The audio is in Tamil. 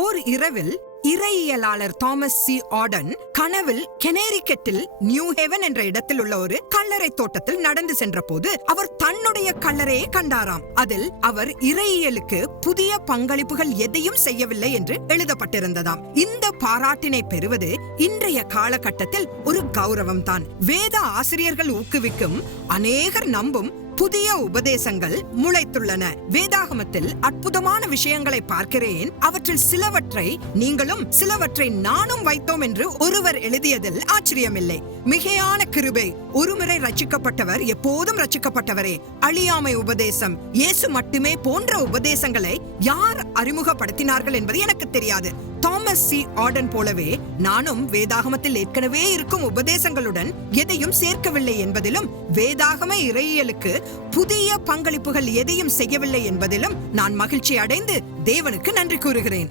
ஓர் இரவில் இறையியலாளர் தாமஸ் சி ஆர்டன் கனவில் கெனேரிக்கெட்டில் நியூ ஹேவன் என்ற இடத்தில் உள்ள ஒரு கல்லறை தோட்டத்தில் நடந்து சென்ற போது அவர் தன்னுடைய கல்லறையை கண்டாராம். அதில் அவர் இறையியலுக்கு புதிய பங்களிப்புகள் எதையும் செய்யவில்லை என்று எழுதப்பட்டிருந்ததாம். இந்த பாராட்டினை பெறுவது இன்றைய காலகட்டத்தில் ஒரு கௌரவம் தான். வேத ஆசிரியர்கள் ஊக்குவிக்கும், அநேகர் நம்பும் புதிய உபதேசங்கள் முளைத்துள்ளன. வேதாகமத்தில் அற்புதமான விஷயங்களை பார்க்கிறேன். அவற்றில் சிலவற்றை நீங்களும் சிலவற்றை நானும் வைத்தோம் என்று ஒருவர் எழுதியதில் ஆச்சரியமில்லை. மிகையான கிருபை, ஒருமுறை ரட்சிக்கப்பட்டவர் எப்போதும் ரட்சிக்கப்பட்டவரே, அழியாமை உபதேசம், இயேசு மட்டுமே போன்ற உபதேசங்களை யார் அறிமுகப்படுத்தினார்கள் என்பது எனக்கு தெரியாது. தாமஸ் சி ஆர்டன் போலவே நானும் வேதாகமத்தில் ஏற்கனவே இருக்கும் உபதேசங்களுடன் எதையும் சேர்க்கவில்லை என்பதிலும், வேதாகம இறையியலுக்கு புதிய பங்களிப்புகள் எதையும் செய்யவில்லை என்பதிலும் நான் மகிழ்ச்சி அடைந்து தேவனுக்கு நன்றி கூறுகிறேன்.